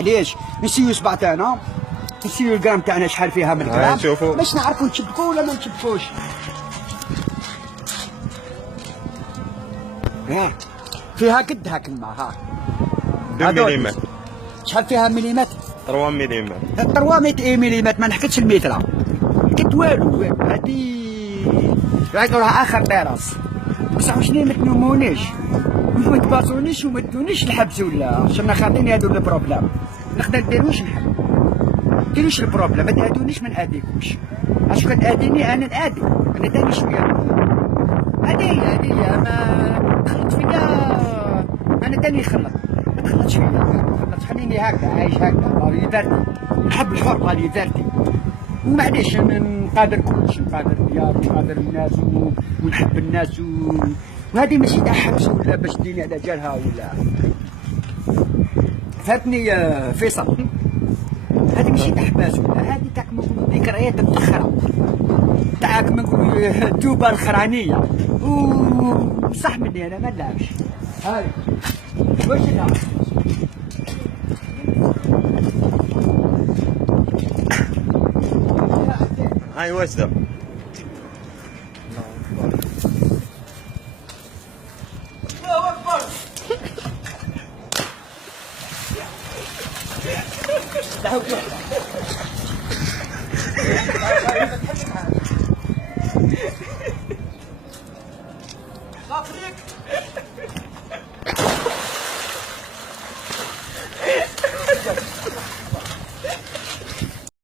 علاش نسيو سبعتانا، نسيو الجرام تاعنا شحال فيها من الجرام باش نعرفوا نشبكوا ولا ما نشبكوش. ها فيها قدها كلمة ها 2 مليمتر. شحال فيها مليمتر؟ 3 مليمتر. 300 مليمتر، ما نحكيتش المترة، قلت والو. هادي يعيطولها اخر طراس، بصح شنو ما تنومونيش ما تباصونيش وما تدونيش الحبس ولا شنا خاطيني هادو البروبلام. نقدر نديروش نحب ديروش البروبلام، ما تادونيش ما ناديكمش. علاش كان اديني انا نادي، انا تاني شويه هادي ما تخلط فيا، انا تاني نخلط، ما تخلطش فيا، ما تخلطش، خليني هكذا عايش هكذا ليبرتي، نحب الحرمه ليبرتي. ومعليش نقادر كلشي، نقادر الديار ونقادر الناس ونحب الناس وهذه ماشي تاع حبس ولا باش ديني على جالها ولا فهمتني يا فيصل. هذه ماشي تاع حباس ولا، هذه تاع كما نقولوا ذكريات متأخرة، تاع كما نقولوا التوبة الخرانية. وصح مني أنا ما نلعبش. هاي واش نلعب؟ هاي واش دا؟ الله أكبر. دعوة